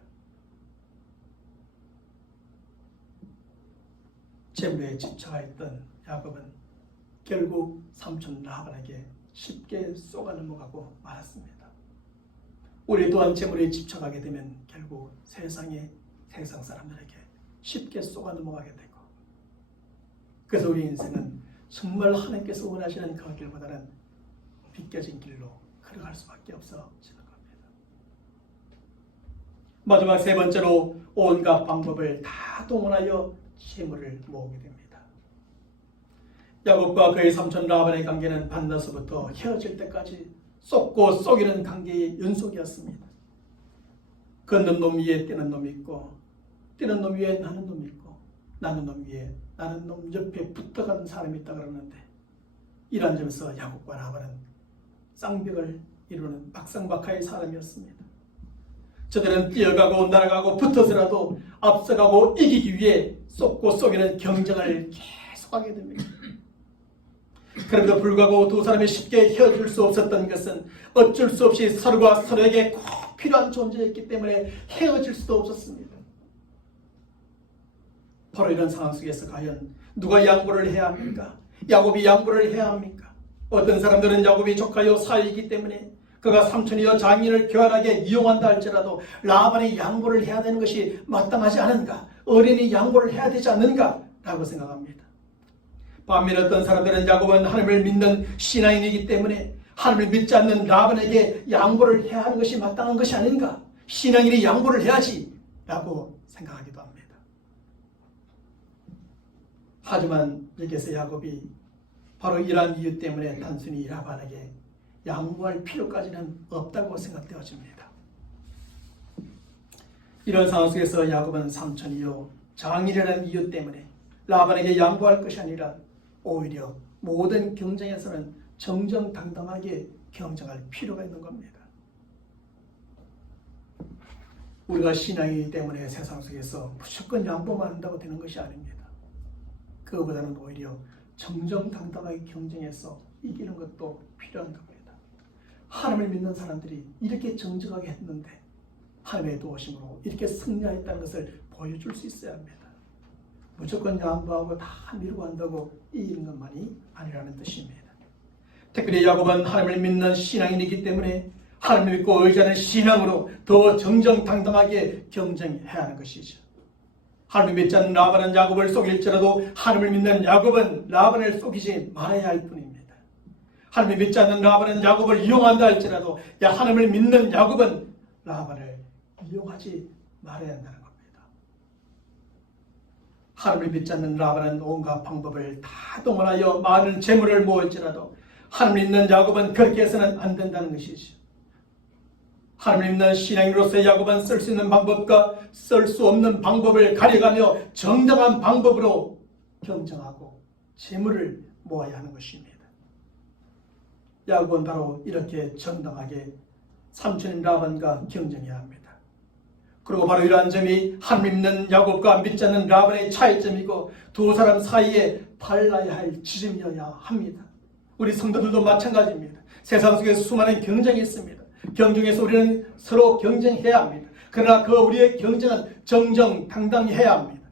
재물에 집착하였던 야곱은 결국 삼촌 라반에게 쉽게 쏘가 넘어가고 말았습니다. 우리 또한 재물에 집착하게 되면 결국 세상 사람들에게 쉽게 쏘가 넘어가게 되고, 그래서 우리 인생은 정말 하나님께서 원하시는 그 길보다는 비껴진 길로 걸어갈 수밖에 없어지는 겁니다. 마지막 세 번째로 온갖 방법을 다 동원하여 재물을 모으게 됩니다. 야곱과 그의 삼촌 라반의 관계는 만나서부터 헤어질 때까지 쏟고 쏘기는 관계의 연속이었습니다. 걷는 놈 위에 뛰는 놈이 있고, 뛰는 놈 위에 나는 놈이 있고, 나는 놈 위에 나는 놈 옆에 붙어가는 사람이 있다 그러는데, 이런 점에서 야곱과 라반은 쌍벽을 이루는 막상막하의 사람이었습니다. 저들은 뛰어가고 날아가고 붙어서라도 앞서가고 이기기 위해 쏟고 쏘기는 경쟁을 계속하게 됩니다. 그럼에도 불구하고 두 사람이 쉽게 헤어질 수 없었던 것은 어쩔 수 없이 서로가 서로에게 꼭 필요한 존재였기 때문에 헤어질 수도 없었습니다. 바로 이런 상황 속에서 과연 누가 양보를 해야 합니까? 야곱이 양보를 해야 합니까? 어떤 사람들은 야곱이 조카요 사위이기 때문에 그가 삼촌이여 장인을 교활하게 이용한다 할지라도 라반이 양보를 해야 되는 것이 마땅하지 않은가? 어린이 양보를 해야 되지 않는가? 라고 생각합니다. 반면 어떤 사람들은 야곱은 하나님을 믿는 신앙인이기 때문에 하나님을 믿지 않는 라반에게 양보를 해야 하는 것이 마땅한 것이 아닌가? 신앙인이 양보를 해야지 라고 생각하기도 합니다. 하지만 여기서 야곱이 바로 이러한 이유 때문에 단순히 라반에게 양보할 필요까지는 없다고 생각되어집니다. 이런 상황 속에서 야곱은 삼촌이요 장인이라는 이유 때문에 라반에게 양보할 것이 아니라 오히려 모든 경쟁에서는 정정당당하게 경쟁할 필요가 있는 겁니다. 우리가 신앙이기 때문에 세상 속에서 무조건 양보만 한다고 되는 것이 아닙니다. 그거보다는 오히려 정정당당하게 경쟁해서 이기는 것도 필요한 겁니다. 하나님을 믿는 사람들이 이렇게 정직하게 했는데 하나님의 도우심으로 이렇게 승리하였다는 것을 보여줄 수 있어야 합니다. 무조건 양보하고 다 미루고 한다고 이기는 것만이 아니라는 뜻입니다. 특별히 야곱은 하나님을 믿는 신앙인이기 때문에 하나님을 믿고 의지하는 신앙으로 더 정정당당하게 경쟁해야 하는 것이죠. 하나님을 믿지 않는 라반은 야곱을 속일지라도 하나님을 믿는 야곱은 라반을 속이지 말아야 할 뿐입니다. 하나님을 믿지 않는 라반은 야곱을 이용한다 할지라도 하나님을 믿는 야곱은 라반을 이용하지 말아야 한다는 겁니다. 하나님을 믿지 않는 라반은 온갖 방법을 다 동원하여 많은 재물을 모을지라도 하나님을 믿는 야곱은 그렇게 해서는 안 된다는 것이죠. 하나님을 믿는 신앙인으로서 야곱은 쓸 수 있는 방법과 쓸 수 없는 방법을 가려가며 정당한 방법으로 경쟁하고 재물을 모아야 하는 것입니다. 야곱은 바로 이렇게 정당하게 삼촌인 라반과 경쟁해야 합니다. 그리고 바로 이러한 점이 하나님 믿는 야곱과 믿지 않는 라반의 차이점이고 두 사람 사이에 발라야 할 지점이어야 합니다. 우리 성도들도 마찬가지입니다. 세상 속에 수많은 경쟁이 있습니다. 경쟁에서 우리는 서로 경쟁해야 합니다. 그러나 그 우리의 경쟁은 정정당당히 해야 합니다.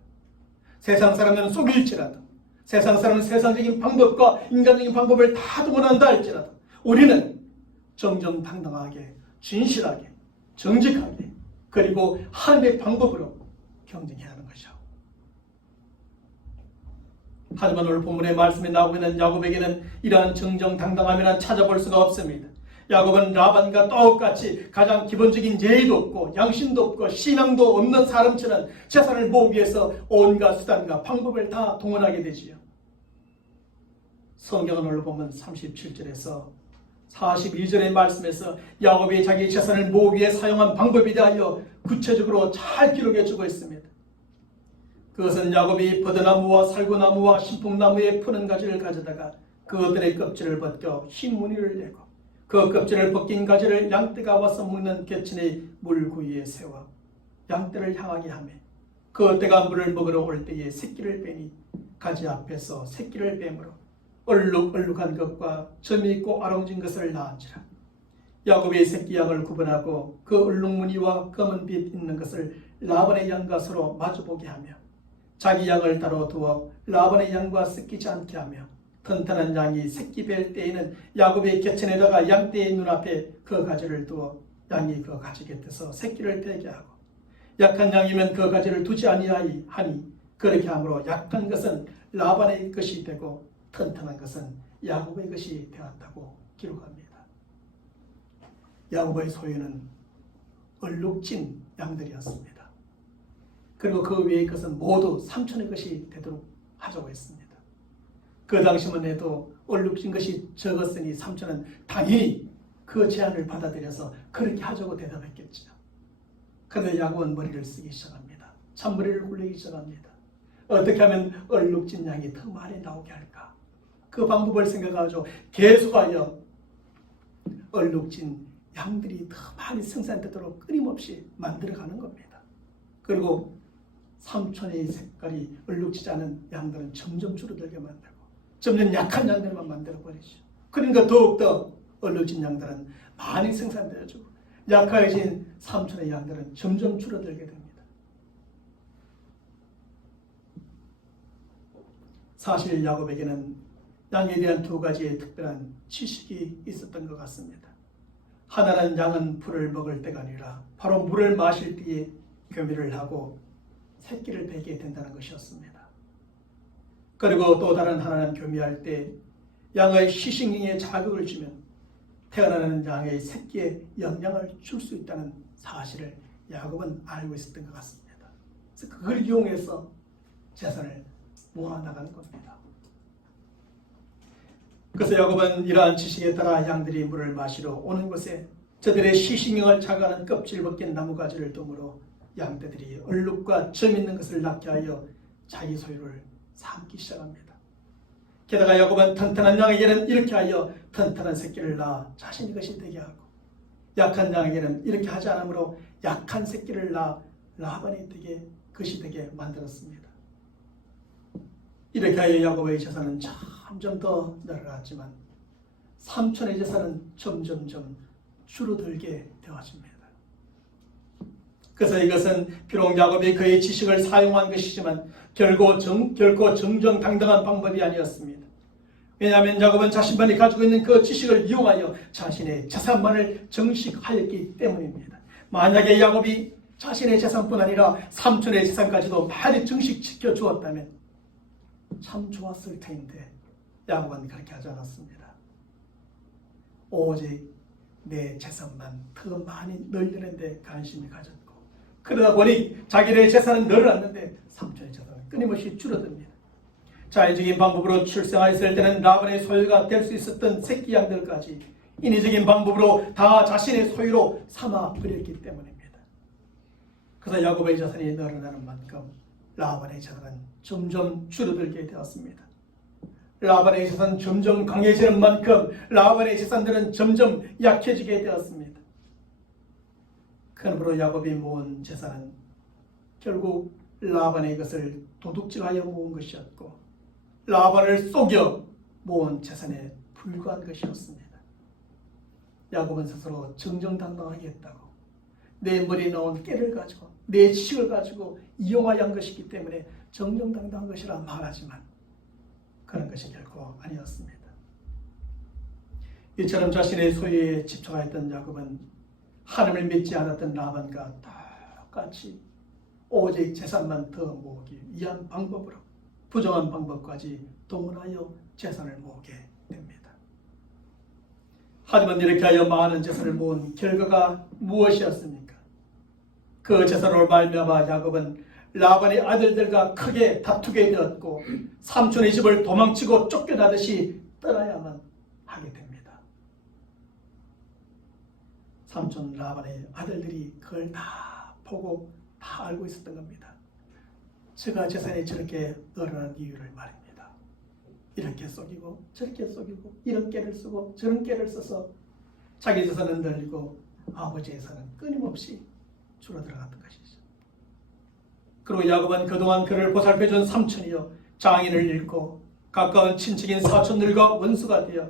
세상 사람들은 속일지라도 세상 사람은 세상적인 방법과 인간적인 방법을 다 동원한다 할지라도 우리는 정정당당하게 진실하게 정직하게 그리고 하나님의 방법으로 경쟁해야 하는 것이죠. 하지만 오늘 본문의 말씀에 나오고 있는 야곱에게는 이러한 정정당당함이란 찾아볼 수가 없습니다. 야곱은 라반과 똑같이 가장 기본적인 예의도 없고 양심도 없고 신앙도 없는 사람처럼 재산을 모으기 위해서 온갖 수단과 방법을 다 동원하게 되지요. 성경은 오늘 보면 37절에서 42절의 말씀에서 야곱이 자기 재산을 모으기 위해 사용한 방법에 대하여 구체적으로 잘 기록해 주고 있습니다. 그것은 야곱이 버드나무와 살구나무와 신풍나무에 푸는 가지를 가져다가 그것들의 껍질을 벗겨 흰 무늬를 내고 그 껍질을 벗긴 가지를 양떼가 와서 먹는 개천의 물구이에 세워 양떼를 향하게 하며 그 떼가 물을 먹으러 올 때에 새끼를 빼니 가지 앞에서 새끼를 빼므로 얼룩얼룩한 것과 점이 있고 아롱진 것을 낳은지라. 야곱이 새끼 양을 구분하고 그 얼룩무늬와 검은 빛 있는 것을 라반의 양과 서로 마주보게 하며 자기 양을 따로 두어 라반의 양과 섞이지 않게 하며 튼튼한 양이 새끼 뵐 때에는 야곱의 개천에다가 양떼의 눈앞에 그 가지를 두어 양이 그 가지 곁에서 새끼를 빼게 하고 약한 양이면 그 가지를 두지 아니하니 그렇게 함으로 약한 것은 라반의 것이 되고 튼튼한 것은 야곱의 것이 되었다고 기록합니다. 야곱의 소유는 얼룩진 양들이었습니다. 그리고 그 외의 것은 모두 삼촌의 것이 되도록 하자고 했습니다. 그 당시만 해도 얼룩진 것이 적었으니 삼촌은 당연히 그 제안을 받아들여서 그렇게 하자고 대답했겠죠. 그런데 야곱은 머리를 쓰기 시작합니다. 잔머리를 굴리기 시작합니다. 어떻게 하면 얼룩진 양이 더 많이 나오게 할까? 그 방법을 생각하죠. 계속하여 얼룩진 양들이 더 많이 생산되도록 끊임없이 만들어가는 겁니다. 그리고 삼촌의 색깔이 얼룩지지 않은 양들은 점점 줄어들게 만들고 점점 약한 양들만 만들어버리죠. 그러니까 더욱더 얼룩진 양들은 많이 생산되어지고 약해진 삼촌의 양들은 점점 줄어들게 됩니다. 사실 야곱에게는 양에 대한 두 가지의 특별한 지식이 있었던 것 같습니다. 하나는 양은 풀을 먹을 때가 아니라 바로 물을 마실 때에 교미를 하고 새끼를 베게 된다는 것이었습니다. 그리고 또 다른 하나는 교미할 때 양의 시신경에 자극을 주면 태어나는 양의 새끼에 영향을 줄 수 있다는 사실을 야곱은 알고 있었던 것 같습니다. 그래서 그걸 이용해서 재산을 모아나가는 겁니다. 그래서 야곱은 이러한 지식에 따라 양들이 물을 마시러 오는 곳에 저들의 시신경을 자극하는 껍질 벗긴 나무가지를 덤으로 양떼들이 얼룩과 점 있는 것을 낳게 하여 자기 소유를 삼기 시작합니다. 게다가 야곱은 튼튼한 양에게는 이렇게 하여 튼튼한 새끼를 낳아 자신의 것이 되게 하고 약한 양에게는 이렇게 하지 않으므로 약한 새끼를 낳아 라반이 되게 것이 되게 만들었습니다. 이렇게 하여 야곱의 재산은 점점 더 늘어났지만 삼촌의 재산은 점점점 줄어들게 되어집니다. 그래서 이것은 비록 야곱이 그의 지식을 사용한 것이지만 결코 정정당당한 방법이 아니었습니다. 왜냐하면 야곱은 자신만이 가지고 있는 그 지식을 이용하여 자신의 재산만을 정식하였기 때문입니다. 만약에 야곱이 자신의 재산뿐 아니라 삼촌의 재산까지도 많이 정식시켜 주었다면 참 좋았을 텐데 야곱은 그렇게 하지 않았습니다. 오직 내 재산만 더 많이 늘리는 데 관심이 가졌고 그러다 보니 자기의 재산은 늘어났는데 삼촌의 재산은 끊임없이 줄어듭니다. 자의적인 방법으로 출생하였을 때는 라반의 소유가 될 수 있었던 새끼 양들까지 인위적인 방법으로 다 자신의 소유로 삼아버렸기 때문입니다. 그래서 야곱의 재산이 늘어나는 만큼 라반의 재산은 점점 줄어들게 되었습니다. 라반의 재산은 점점 강해지는 만큼 라반의 재산들은 점점 약해지게 되었습니다. 그러므로 야곱이 모은 재산은 결국 라반의 것을 도둑질하여 모은 것이었고 라반을 속여 모은 재산에 불과한 것이었습니다. 야곱은 스스로 정정당당하게 했다고 내 머리에 넣은 깨를 가지고 내 지식을 가지고 이용하여 한 것이기 때문에 정정당당한 것이라 말하지만 그런 것이 결코 아니었습니다. 이처럼 자신의 소유에 집착하였던 야곱은 하나님을 믿지 않았던 라반과 똑같이 오직 재산만 더 모으기 위한 방법으로 부정한 방법까지 동원하여 재산을 모으게 됩니다. 하지만 이렇게 하여 많은 재산을 모은 결과가 무엇이었습니까? 그 재산으로 말미암아 야곱은 라반의 아들들과 크게 다투게 되었고 삼촌의 집을 도망치고 쫓겨나듯이 떠나야만 하게 됩니다. 삼촌 라반의 아들들이 그걸 다 보고 다 알고 있었던 겁니다. 제가 재산이 저렇게 늘어난 이유를 말입니다. 이렇게 속이고 저렇게 속이고 이런 깨를 쓰고 저런 깨를 써서 자기 재산은 늘리고 아버지의 재산은 끊임없이 줄어들어갔던 것이죠. 그리고 야곱은 그동안 그를 보살펴준 삼촌이요 장인을 잃고 가까운 친척인 사촌들과 원수가 되어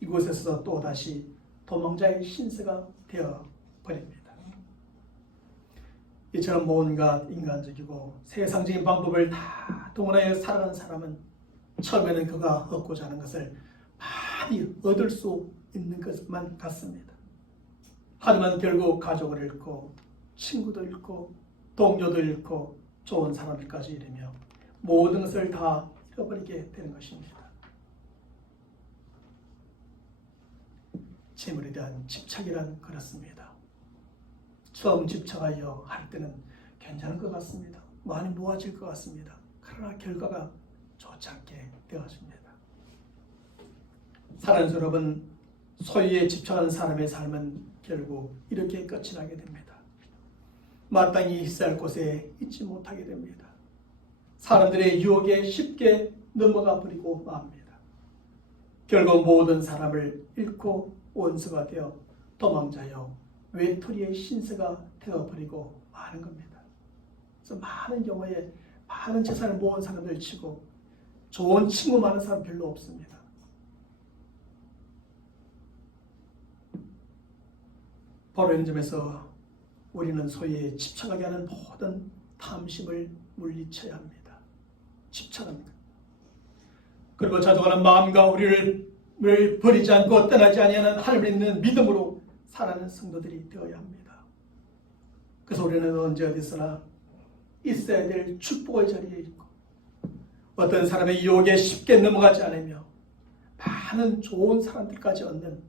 이곳에서 또다시 도망자의 신세가 되어버립니다. 이처럼 뭔가 인간적이고 세상적인 방법을 다 동원하여 살아가는 사람은 처음에는 그가 얻고자 하는 것을 많이 얻을 수 있는 것만 같습니다. 하지만 결국 가족을 잃고 친구도 잃고 동료도 잃고 좋은 사람들까지 잃으며 모든 것을 다 잃어버리게 되는 것입니다. 재물에 대한 집착이란 그렇습니다. 처음 집착하여 할 때는 괜찮은 것 같습니다. 많이 모아질 것 같습니다. 그러나 결과가 좋지 않게 되어집니다. 사랑하는 여러분, 소유에 집착하는 사람의 삶은 결국 이렇게 끝이 나게 됩니다. 마땅히 있어야 할 곳에 있지 못하게 됩니다. 사람들의 유혹에 쉽게 넘어가 버리고 맙니다. 결국 모든 사람을 잃고 원수가 되어 도망자여 외톨이의 신세가 되어버리고 마는 겁니다. 그래서 많은 경우에 많은 재산을 모은 사람들 치고 좋은 친구 많은 사람 별로 없습니다. 바로 이런 점에서 우리는 소유에 집착하게 하는 모든 탐심을 물리쳐야 합니다. 집착합니다. 그리고 자족하는 마음과 우리를 버리지 않고 떠나지 아니하는 하나님을 믿는 믿음으로 살아가는 성도들이 되어야 합니다. 그래서 우리는 언제 어디서나 있어야 될 축복의 자리에 있고 어떤 사람의 유혹에 쉽게 넘어가지 않으며 많은 좋은 사람들까지 얻는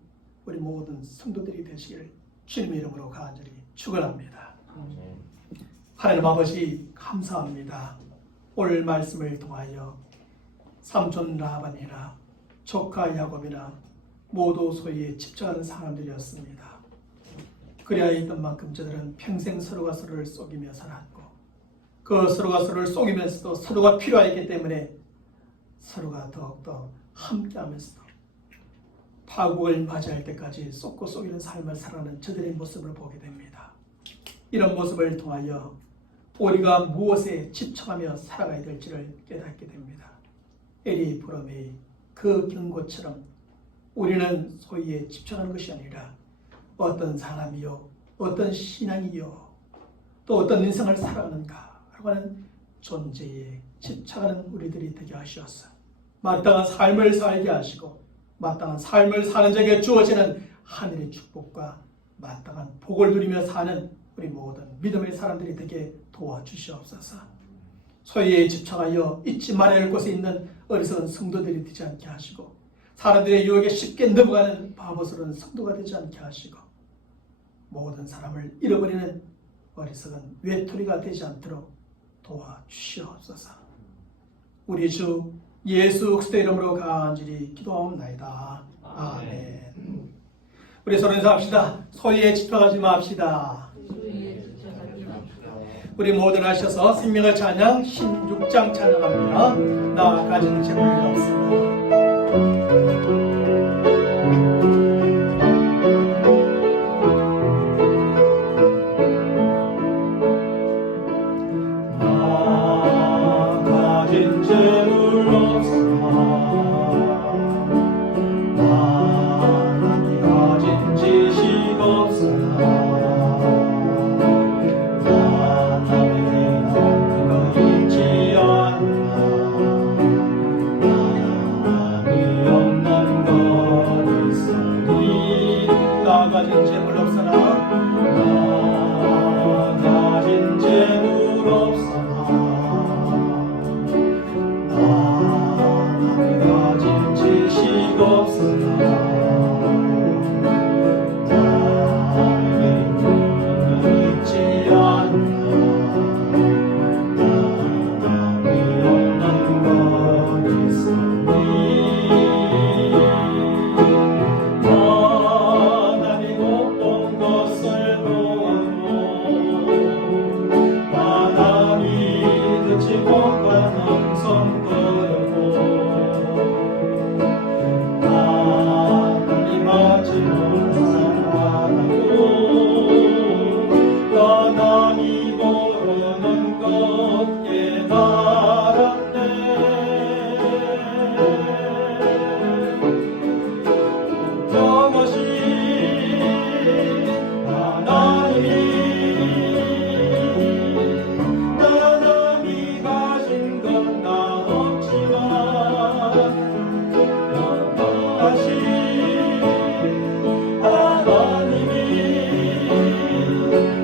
우리 모든 성도들이 되시기를 주님의 이름으로 간절히 축원합니다. 하나님 아버지 감사합니다. 오늘 말씀을 통하여 삼촌 라반이나 조카 야곱이나 모두 소유에 집착하는 사람들이었습니다. 그래야 있던 만큼 저들은 평생 서로가 서로를 속이며 살았고 그 서로가 서로를 속이면서도 서로가 필요했기 때문에 서로가 더욱더 함께하면서도 파국을 맞이할 때까지 쏟고 속이는 삶을 살아가는 저들의 모습을 보게 됩니다. 이런 모습을 통하여 우리가 무엇에 집착하며 살아가야 될지를 깨닫게 됩니다. 에리 브롬의 그 경고처럼 우리는 소유에 집착하는 것이 아니라 어떤 사람이요, 어떤 신앙이요, 또 어떤 인생을 살아가는가 하는 존재에 집착하는 우리들이 되게 하시옵소서. 마땅한 삶을 살게 하시고 마땅한 삶을 사는 자에게 주어지는 하늘의 축복과 마땅한 복을 누리며 사는 우리 모든 믿음의 사람들이 되게 도와주시옵소서. 소유에 집착하여 잊지 말아야 할 곳에 있는 어리석은 성도들이 되지 않게 하시고 사람들의 유혹에 쉽게 넘어가는 바보스러운 성도가 되지 않게 하시고 모든 사람을 잃어버리는 어리석은 외톨이가 되지 않도록 도와주시옵소서. 우리 주 예수 그리스도의 이름으로 간절히 기도하옵나이다. 아멘. 우리 서로 인사합시다. 소유에 집착하지 맙시다. 우리 모두 하셔서 생명의 찬양 16장 찬양합니다. 나 가진 재물이 없습니다.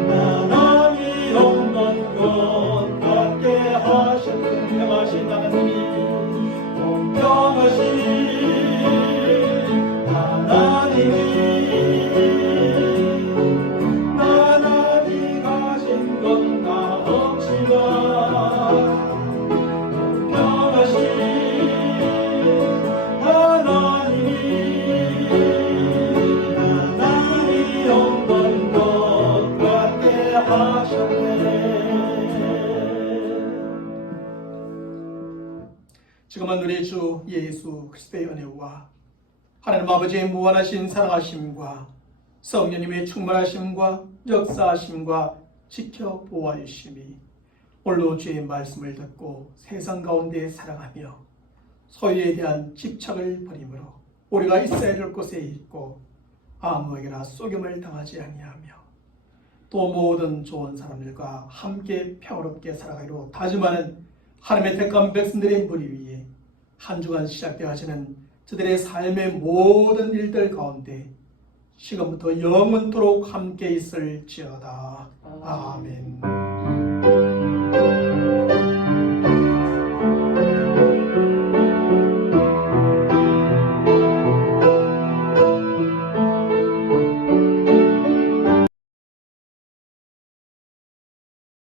하나님이 없는 것 같게 지금은 우리 주 예수 그리스도의 은혜와 하나님 아버지의 무한하신 사랑하심과 성령님의 충만하심과 역사하심과 지켜 보호하심이 오늘도 주의 말씀을 듣고 세상 가운데 살아가며 소유에 대한 집착을 버림으로 우리가 있어야 될 곳에 있고 아무에게나 속임을 당하지 아니하며 또 모든 좋은 사람들과 함께 평화롭게 살아가기로 다짐하는 하나님의 택한 백성들의 무리 위에 한 주간 시작되어지는 저들의 삶의 모든 일들 가운데 지금부터 영원토록 함께 있을지어다. 아멘.